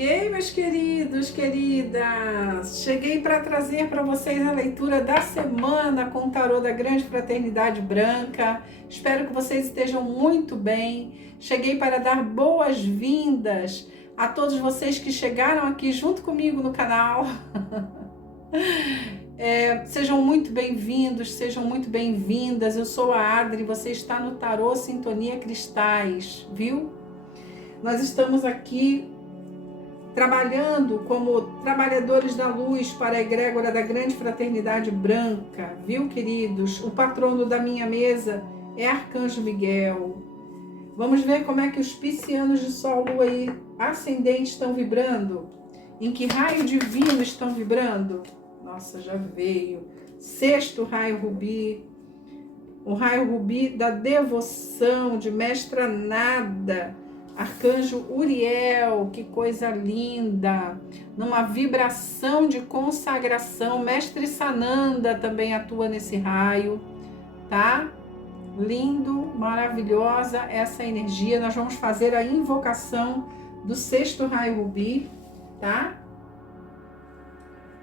cheguei, meus queridos, queridas. Cheguei para trazer para vocês a leitura da semana com o tarô da Grande Fraternidade Branca. Espero que vocês estejam muito bem. Cheguei para dar boas-vindas a todos vocês que chegaram aqui junto comigo no canal. Sejam muito bem-vindos, sejam muito bem-vindas. Eu sou a Adri, você está no Tarô Sintonia Cristais, viu? Nós estamos aqui trabalhando como trabalhadores da luz para a egrégora da Grande Fraternidade Branca, viu, queridos? O patrono da minha mesa é Arcanjo Miguel. Vamos ver como é que os piscianos de Sol, Lua e Ascendente estão vibrando? Em que raio divino estão vibrando? Nossa, já veio. Sexto raio rubi. O raio rubi da devoção, de Mestra Nada. Arcanjo Uriel, que coisa linda, numa vibração de consagração. Mestre Sananda também atua nesse raio, tá? Lindo, maravilhosa essa energia. Nós vamos fazer a invocação do sexto raio rubi, tá?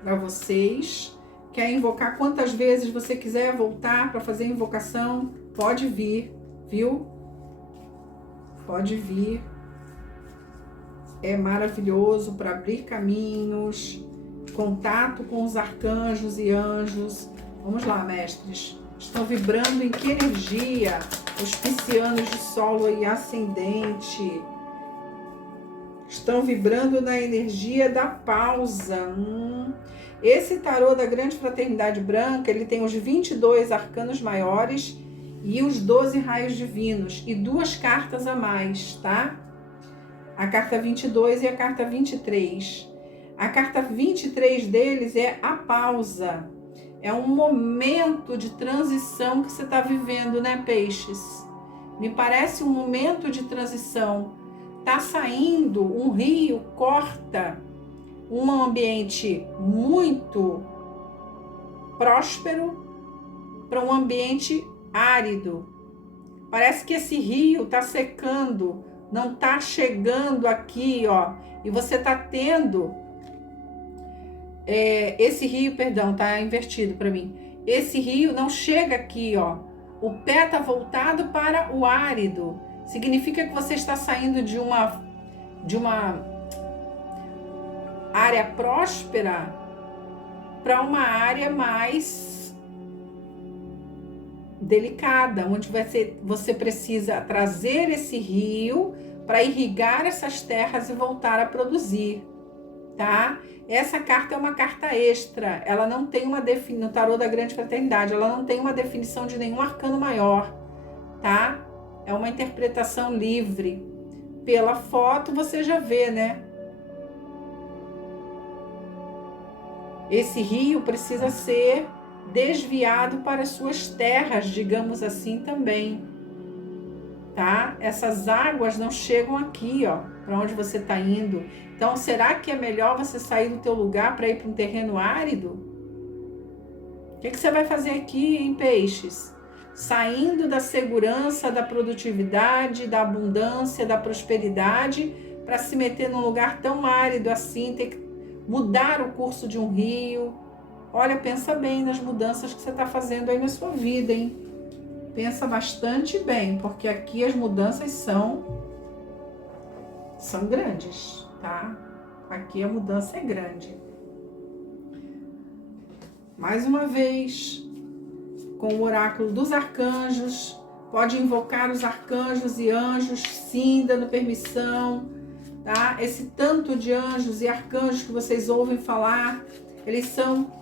Para vocês. Quer invocar quantas vezes você quiser voltar para fazer a invocação? Pode vir, viu? Pode vir, é maravilhoso para abrir caminhos, contato com os arcanjos e anjos. Vamos lá, mestres. Estão vibrando em que energia? Os piscianos de Sol e Ascendente estão vibrando na energia da pausa. Esse tarô da Grande Fraternidade Branca, ele tem os 22 arcanos maiores e os 12 raios divinos, e 2 cartas a mais, tá? A carta 22 e a carta 23. A carta 23 deles é a pausa. É um momento de transição que você está vivendo, né, peixes? Me parece um momento de transição. Tá saindo, um rio corta um ambiente muito próspero para um ambiente árido. Parece que esse rio está secando, não está chegando aqui, ó. E você está tendo esse rio, perdão, tá invertido para mim. Esse rio não chega aqui, ó. O pé está voltado para o árido. Significa que você está saindo de uma área próspera para uma área mais delicada, onde você precisa trazer esse rio para irrigar essas terras e voltar a produzir, tá? Essa carta é uma carta extra, ela não tem uma definição, no tarô da Grande Fraternidade, ela não tem uma definição de nenhum arcano maior, tá? É uma interpretação livre. Pela foto você já vê, né? Esse rio precisa ser desviado para suas terras, digamos assim também, tá? Essas águas não chegam aqui, ó, para onde você está indo. Então, será que é melhor você sair do teu lugar para ir para um terreno árido? O que você vai fazer aqui, em peixes? Saindo da segurança, da produtividade, da abundância, da prosperidade, para se meter num lugar tão árido assim, ter que mudar o curso de um rio. Olha, pensa bem nas mudanças que você está fazendo aí na sua vida, hein? Pensa bastante bem, porque aqui as mudanças são grandes, tá? Aqui a mudança é grande. Mais uma vez, com o oráculo dos arcanjos, pode invocar os arcanjos e anjos, sim, dando permissão, tá? Esse tanto de anjos e arcanjos que vocês ouvem falar, eles são,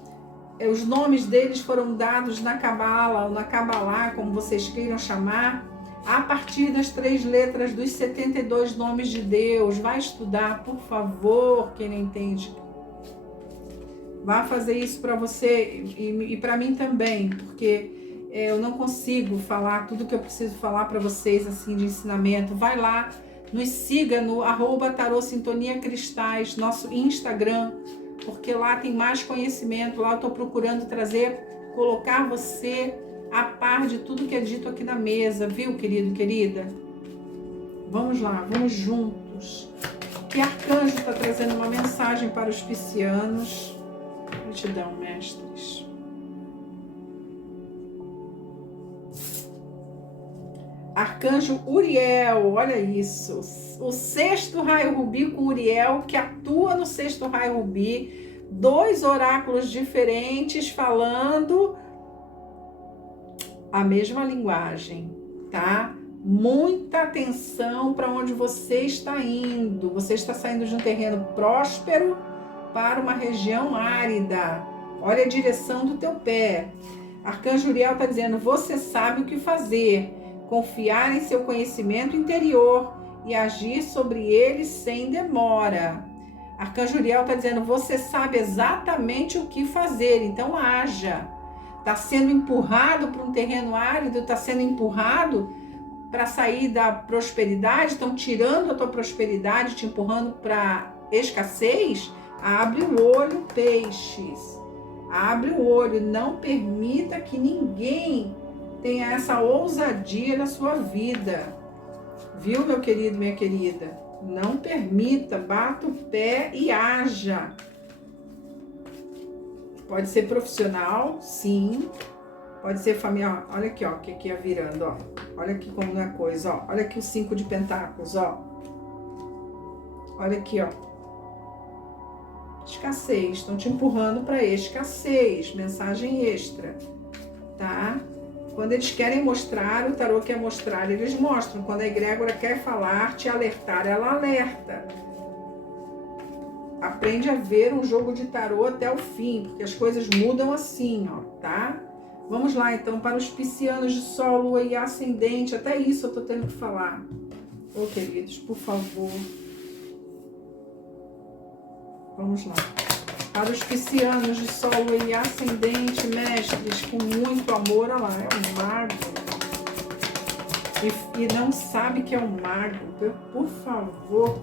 os nomes deles foram dados na Cabala, ou na Cabalá, como vocês queiram chamar, a partir das 3 letras dos 72 nomes de Deus. Vai estudar, por favor, quem não entende. Vá fazer isso para você e para mim também, porque eu não consigo falar tudo que eu preciso falar para vocês assim de ensinamento. Vai lá, nos siga no @Tarô Sintonia Cristais, nosso Instagram, porque lá tem mais conhecimento. Lá eu estou procurando colocar você a par de tudo que é dito aqui na mesa, viu, querido, querida? Vamos lá, vamos juntos. Que arcanjo está trazendo uma mensagem para os piscianos? Gratidão, mestres. Arcanjo Uriel, olha isso. O sexto raio rubi com Uriel, que atua no sexto raio rubi. 2 oráculos diferentes falando a mesma linguagem, tá? Muita atenção para onde você está indo. Você está saindo de um terreno próspero para uma região árida. Olha a direção do teu pé. Arcanjo Uriel está dizendo, você sabe o que fazer. Confiar em seu conhecimento interior e agir sobre ele sem demora. Arcanjo Uriel está dizendo, você sabe exatamente o que fazer, então haja. Está sendo empurrado para um terreno árido, está sendo empurrado para sair da prosperidade, estão tirando a tua prosperidade, te empurrando para escassez. Abre o olho, peixes. Abre o olho, não permita que ninguém tenha essa ousadia na sua vida. Viu, meu querido, minha querida? Não permita, bata o pé e haja. Pode ser profissional, sim. Pode ser familiar. Olha aqui, ó, que aqui é virando, ó. Olha aqui como não é coisa, ó. Olha aqui o 5 de pentáculos, ó. Olha aqui, ó. Escassez, estão te empurrando para escassez, mensagem extra, tá? Quando eles querem mostrar, o tarô quer mostrar, eles mostram. Quando a egrégora quer falar, te alertar, ela alerta. Aprende a ver um jogo de tarô até o fim, porque as coisas mudam assim, ó, tá? Vamos lá, então, para os piscianos de Sol, Lua e Ascendente. Até isso eu tô tendo que falar. Ô, queridos, por favor. Vamos lá. Para os piscianos de Sol, Lua e Ascendente, mestres, com muito amor. Olha lá, é um mago. E não sabe que é um mago. Por favor.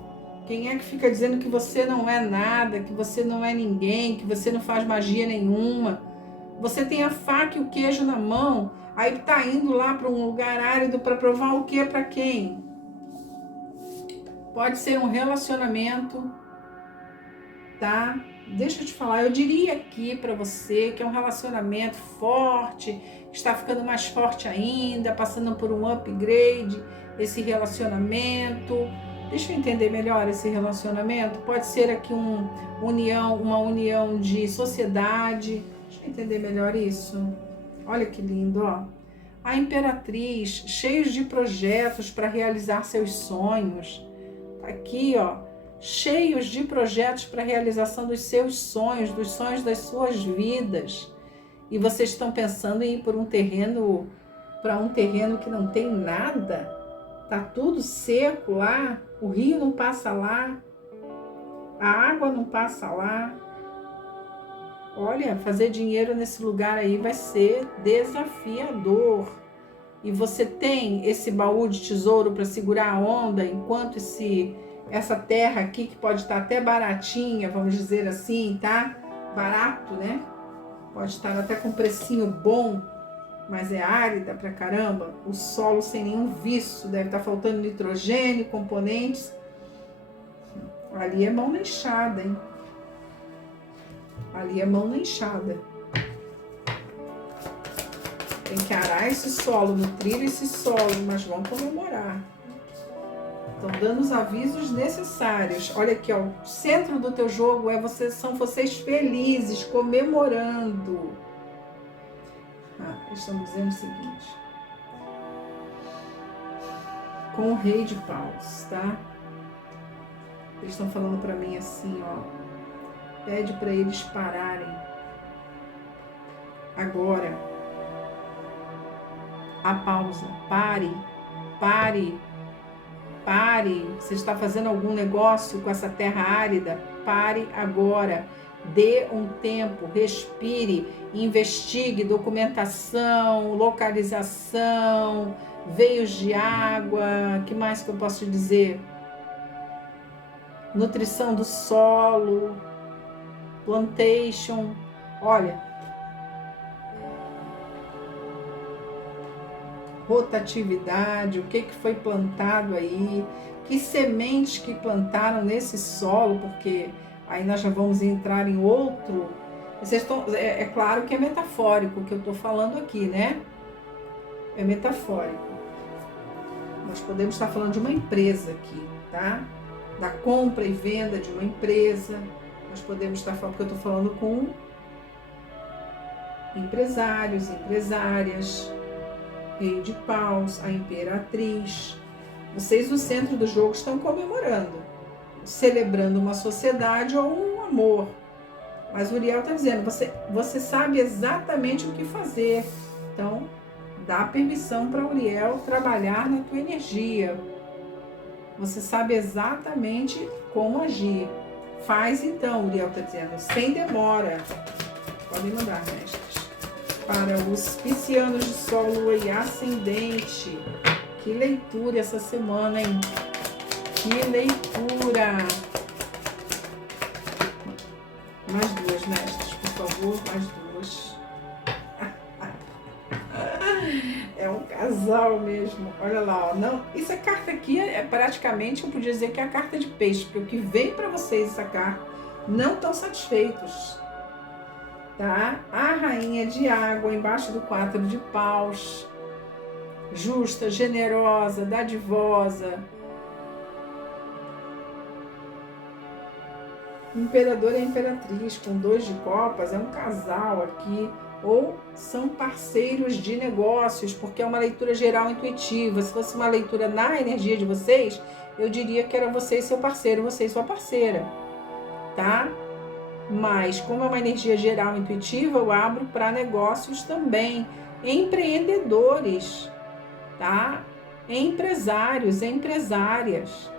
Quem é que fica dizendo que você não é nada, que você não é ninguém, que você não faz magia nenhuma? Você tem a faca e o queijo na mão, aí tá indo lá para um lugar árido para provar o que para quem? Pode ser um relacionamento, tá? Deixa eu te falar, eu diria aqui para você que é um relacionamento forte, que está ficando mais forte ainda, passando por um upgrade, esse relacionamento. Deixa eu entender melhor esse relacionamento. Pode ser aqui uma união de sociedade. Deixa eu entender melhor isso. Olha que lindo, ó. A Imperatriz, cheios de projetos para realizar seus sonhos. Aqui, ó, cheios de projetos para realização dos seus sonhos, dos sonhos das suas vidas. E vocês estão pensando em ir por um terreno, para um terreno que não tem nada? Tá tudo seco lá, o rio não passa lá, a água não passa lá. Olha, fazer dinheiro nesse lugar aí vai ser desafiador. E você tem esse baú de tesouro para segurar a onda, enquanto essa terra aqui, que pode estar até baratinha, vamos dizer assim, tá? Barato, né? Pode estar até com precinho bom, mas é árida pra caramba. O solo sem nenhum viço, deve estar faltando nitrogênio, componentes. Ali é mão na enxada, hein? Ali é mão na enxada. Tem que arar esse solo, nutrir esse solo, mas vão comemorar. Estão dando os avisos necessários. Olha aqui, ó, o centro do teu jogo são vocês felizes, comemorando. Eles estão dizendo o seguinte. Com o rei de paus, tá? Eles estão falando para mim assim, ó. Pede para eles pararem. Agora. A pausa. Pare. Você está fazendo algum negócio com essa terra árida? Pare agora. Dê um tempo, respire, investigue documentação, localização, veios de água, que mais que eu posso te dizer? Nutrição do solo, plantation. Olha, rotatividade, o que foi plantado aí, que sementes que plantaram nesse solo, porque aí nós já vamos entrar em outro. Vocês estão, é claro que é metafórico o que eu estou falando aqui, né? É metafórico. Nós podemos estar falando de uma empresa aqui, tá? Da compra e venda de uma empresa. Nós podemos estar falando, porque eu estou falando com empresários, empresárias, Rei de Paus, a Imperatriz. Vocês no centro do jogo estão comemorando, celebrando uma sociedade ou um amor. Mas o Uriel está dizendo, você sabe exatamente o que fazer. Então, dá permissão para o Uriel trabalhar na tua energia. Você sabe exatamente como agir. Faz então, Uriel está dizendo, sem demora. Podem mandar, mestres. Para os piscianos de Sol, Lua e Ascendente. Que leitura essa semana, hein? Que leitura! Mais duas, mestres, por favor, mais duas. É um casal mesmo. Olha lá, ó. Não, essa carta aqui é praticamente, eu podia dizer que é a carta de peixe, porque o que vem para vocês essa carta, não estão satisfeitos. Tá? A rainha de água embaixo do 4 de paus. Justa, generosa, dadivosa. Imperador e imperatriz com 2 de copas, é um casal aqui, ou são parceiros de negócios, porque é uma leitura geral intuitiva. Se fosse uma leitura na energia de vocês, eu diria que era você e seu parceiro, você e sua parceira, tá? Mas como é uma energia geral intuitiva, eu abro para negócios também, empreendedores, tá? Empresários, empresárias,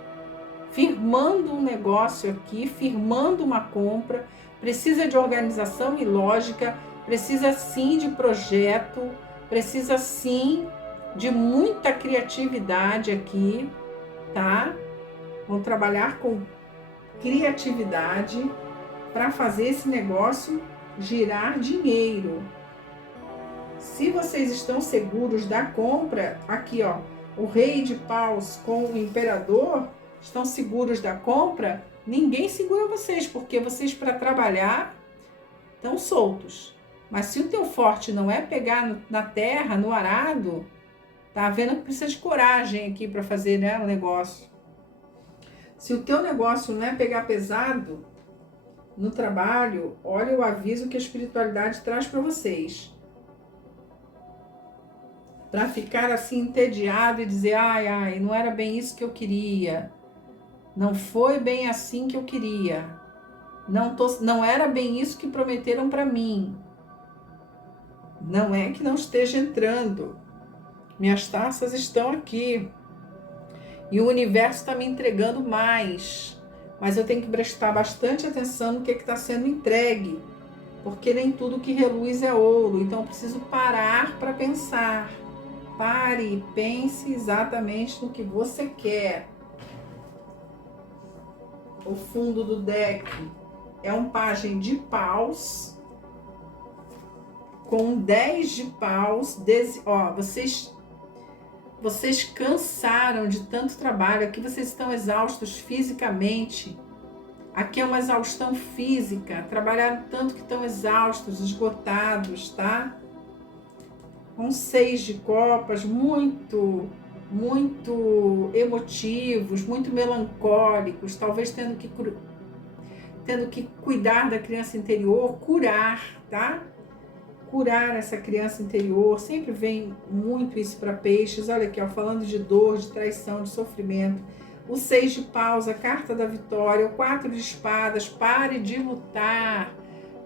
firmando um negócio aqui, firmando uma compra, precisa de organização e lógica, precisa sim de projeto, precisa sim de muita criatividade aqui, tá? Vão trabalhar com criatividade para fazer esse negócio girar dinheiro. Se vocês estão seguros da compra, aqui ó, o Rei de Paus com o Imperador, estão seguros da compra, ninguém segura vocês, porque vocês para trabalhar estão soltos. Mas se o teu forte não é pegar na terra, no arado, tá vendo que precisa de coragem aqui para fazer, né, o negócio. Se o teu negócio não é pegar pesado no trabalho, olha o aviso que a espiritualidade traz para vocês. Para ficar assim entediado e dizer, ai, não era bem isso que eu queria. Não foi bem assim que eu queria. Não era bem isso que prometeram para mim. Não é que não esteja entrando. Minhas taças estão aqui. E o universo está me entregando mais. Mas eu tenho que prestar bastante atenção no que está sendo entregue. Porque nem tudo que reluz é ouro. Então eu preciso parar para pensar. Pare e pense exatamente no que você quer. O fundo do deck é um pajem de paus com 10 de paus. Ó, vocês cansaram de tanto trabalho. Aqui vocês estão exaustos fisicamente. Aqui é uma exaustão física. Trabalharam tanto que estão exaustos, esgotados, tá? Com 6 de copas, muito emotivos, muito melancólicos, talvez tendo que cuidar da criança interior, curar, tá? Curar essa criança interior, sempre vem muito isso para peixes. Olha aqui, ó, falando de dor, de traição, de sofrimento. O 6 de paus, a carta da vitória, o 4 de espadas, pare de lutar.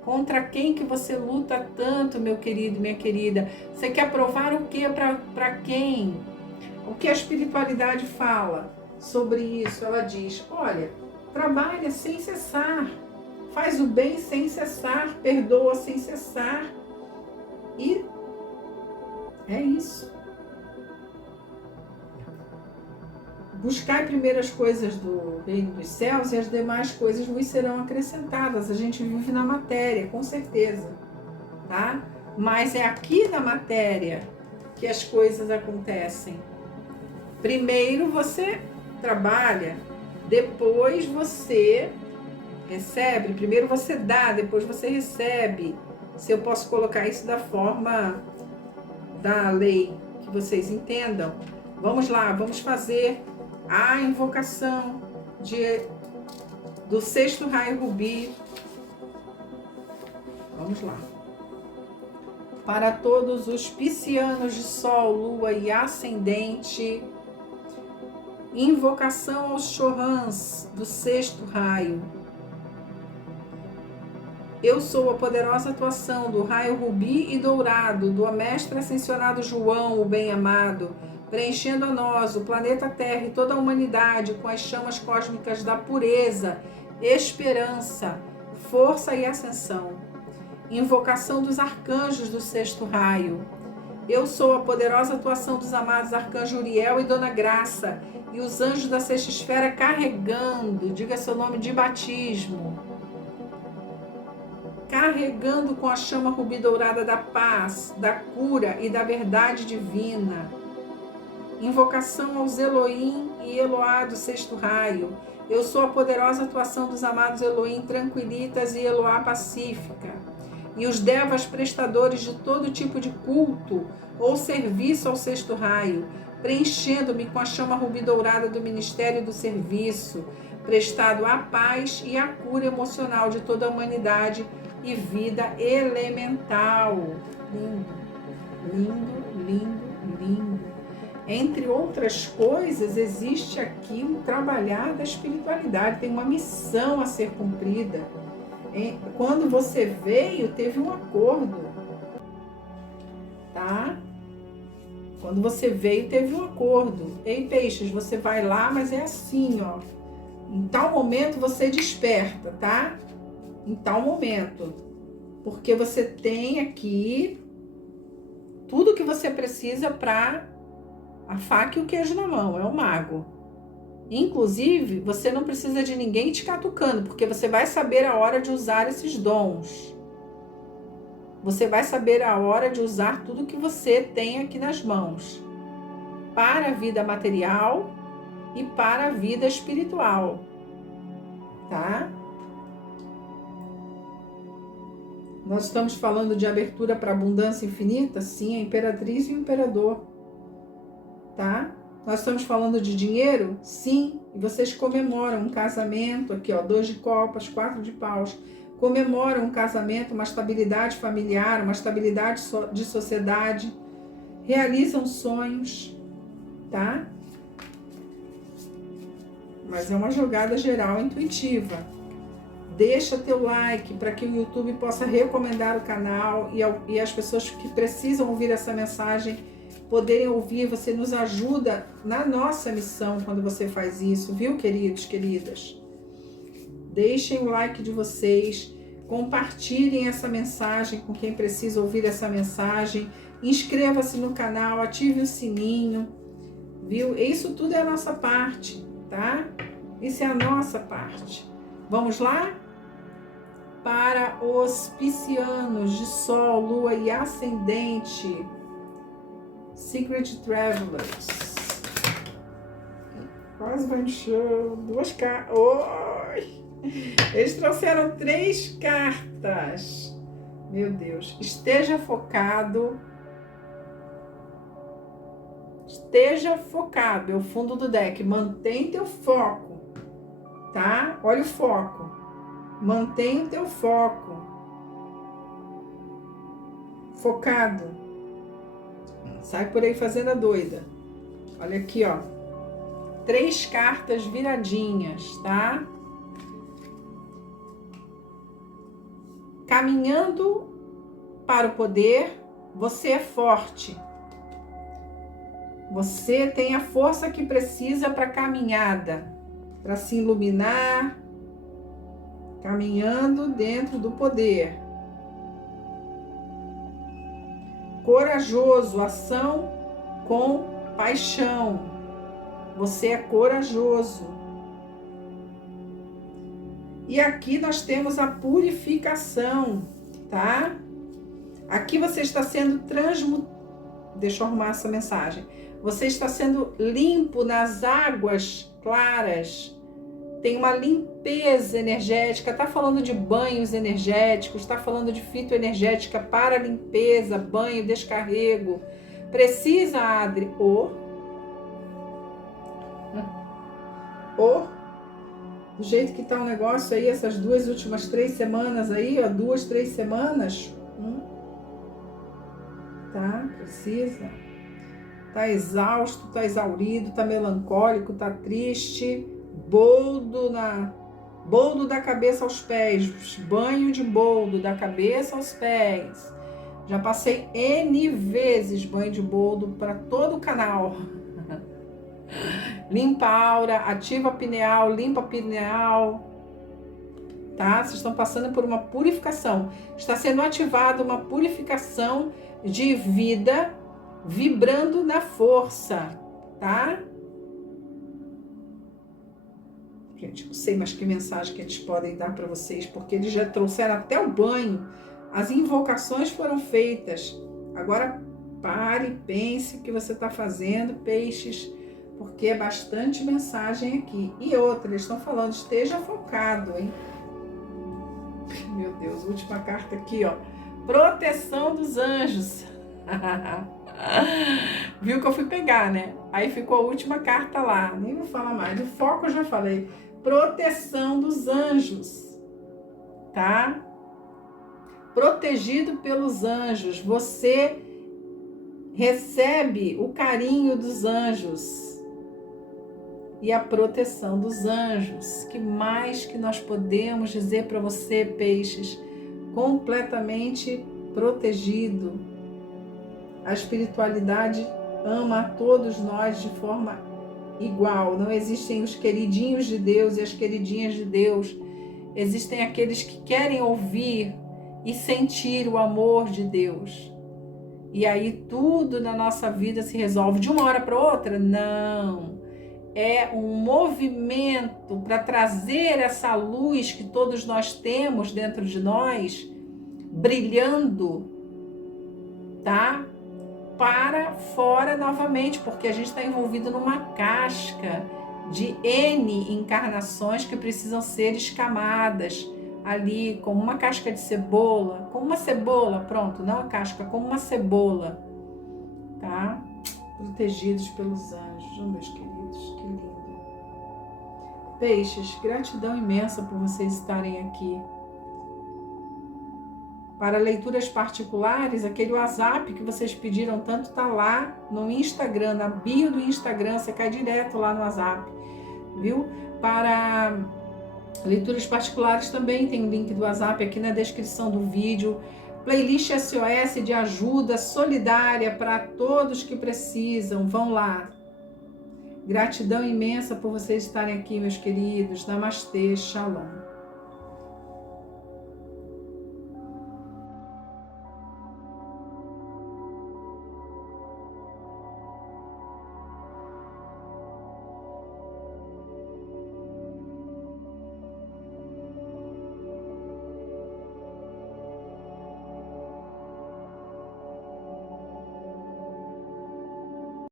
Contra quem que você luta tanto, meu querido, minha querida? Você quer provar o que para quem? O que a espiritualidade fala sobre isso? Ela diz, olha, trabalha sem cessar, faz o bem sem cessar, perdoa sem cessar. E é isso. Buscai primeiro as coisas do reino dos céus e as demais coisas vos serão acrescentadas. A gente vive na matéria, com certeza, tá? Mas é aqui na matéria que as coisas acontecem. Primeiro você trabalha, depois você recebe. Primeiro você dá, depois você recebe. Se eu posso colocar isso da forma da lei, que vocês entendam. Vamos lá, vamos fazer a invocação do sexto raio rubi. Vamos lá. Para todos os piscianos de sol, lua e ascendente, invocação aos Chorãs do sexto raio. Eu sou a poderosa atuação do raio rubi e dourado, do mestre ascensionado João, o bem-amado, preenchendo a nós, o planeta Terra e toda a humanidade com as chamas cósmicas da pureza, esperança, força e ascensão. Invocação dos arcanjos do sexto raio. Eu sou a poderosa atuação dos amados arcanjos Uriel e Dona Graça, e os anjos da sexta esfera carregando, diga seu nome de batismo, carregando com a chama rubi dourada da paz, da cura e da verdade divina. Invocação aos Elohim e Eloá do sexto raio. Eu sou a poderosa atuação dos amados Elohim tranquilitas e Eloá pacífica, e os devas prestadores de todo tipo de culto ou serviço ao sexto raio, preenchendo-me com a chama rubi dourada do ministério do serviço, prestado à paz e à cura emocional de toda a humanidade e vida elemental. Lindo, lindo, lindo, lindo. Entre outras coisas, existe aqui um trabalhar da espiritualidade, tem uma missão a ser cumprida. Quando você veio, teve um acordo, tá? Quando você veio, teve um acordo. Ei, peixes, você vai lá, mas é assim, ó. Em tal momento você desperta, tá? Em tal momento. Porque você tem aqui tudo que você precisa para a faca e o queijo na mão, é o mago. Inclusive, você não precisa de ninguém te catucando, porque você vai saber a hora de usar esses dons. Você vai saber a hora de usar tudo que você tem aqui nas mãos, para a vida material e para a vida espiritual, tá? Nós estamos falando de abertura para abundância infinita? Sim, a imperatriz e o imperador, tá? Nós estamos falando de dinheiro? Sim, e vocês comemoram um casamento, aqui ó, 2 de copas, 4 de paus, comemoram um casamento, uma estabilidade familiar, uma estabilidade de sociedade, realizam sonhos, tá? Mas é uma jogada geral intuitiva. Deixa teu like para que o YouTube possa recomendar o canal e as pessoas que precisam ouvir essa mensagem poderem ouvir. Você nos ajuda na nossa missão quando você faz isso, viu, queridos, queridas? Deixem o like de vocês, compartilhem essa mensagem com quem precisa ouvir essa mensagem, inscreva-se no canal, ative o sininho, viu? Isso tudo é a nossa parte, tá? Isso é a nossa parte. Vamos lá? Para os piscianos de sol, lua e ascendente, Secret Travelers. Quase vai encher 2 cartas. Oi! Eles trouxeram 3 cartas. Meu Deus. Esteja focado. Esteja focado. É o fundo do deck. Mantém teu foco. Tá? Olha o foco. Mantém o teu foco. Focado. Sai por aí fazendo a doida. Olha aqui, ó. 3 cartas viradinhas, tá? Caminhando para o poder, você é forte. Você tem a força que precisa para a caminhada, para se iluminar, caminhando dentro do poder. Corajoso, ação com paixão. Você é corajoso. E aqui nós temos a purificação, tá? Aqui você está sendo transmutado. Deixa eu arrumar essa mensagem. Você está sendo limpo nas águas claras. Tem uma limpeza energética. Está falando de banhos energéticos, está falando de fitoenergética para limpeza, banho, descarrego. Precisa, Adri, do jeito que tá o negócio aí, essas 2 últimas 3 semanas aí, ó, 2, 3 semanas, tá? Precisa. Tá exausto, tá exaurido, tá melancólico, tá triste, boldo da cabeça aos pés, banho de boldo da cabeça aos pés. Já passei N vezes banho de boldo para todo o canal. Limpa a aura, ativa a pineal, limpa a pineal, tá? Vocês estão passando por uma purificação. Está sendo ativada uma purificação de vida, vibrando na força, tá? Gente, não sei mais que mensagem que eles podem dar para vocês, porque eles já trouxeram até o banho. As invocações foram feitas. Agora pare, pense o que você está fazendo, peixes, porque é bastante mensagem aqui. E outra, eles estão falando, esteja focado, hein? Meu Deus, última carta aqui, ó. Proteção dos anjos. Viu que eu fui pegar, né? Aí ficou a última carta lá. Nem vou falar mais. De foco eu já falei. Proteção dos anjos. Tá? Protegido pelos anjos. Você recebe o carinho dos anjos e a proteção dos anjos. Que mais que nós podemos dizer para você, peixes? Completamente protegido. A espiritualidade ama a todos nós de forma igual. Não existem os queridinhos de Deus e as queridinhas de Deus. Existem aqueles que querem ouvir e sentir o amor de Deus. E aí tudo na nossa vida se resolve de uma hora para outra? Não. É um movimento para trazer essa luz que todos nós temos dentro de nós, brilhando, tá? Para fora novamente, porque a gente está envolvido numa casca de N encarnações que precisam ser escamadas ali, como uma casca de cebola, como uma cebola, pronto, não a casca, como uma cebola, tá? Protegidos pelos anjos, meus queridos, que lindo. Peixes, gratidão imensa por vocês estarem aqui. Para leituras particulares, aquele WhatsApp que vocês pediram tanto tá lá no Instagram, na bio do Instagram, você cai direto lá no WhatsApp, viu? Para leituras particulares também tem o link do WhatsApp aqui na descrição do vídeo. Playlist SOS de ajuda solidária para todos que precisam, vão lá. Gratidão imensa por vocês estarem aqui, meus queridos. Namastê, Shalom.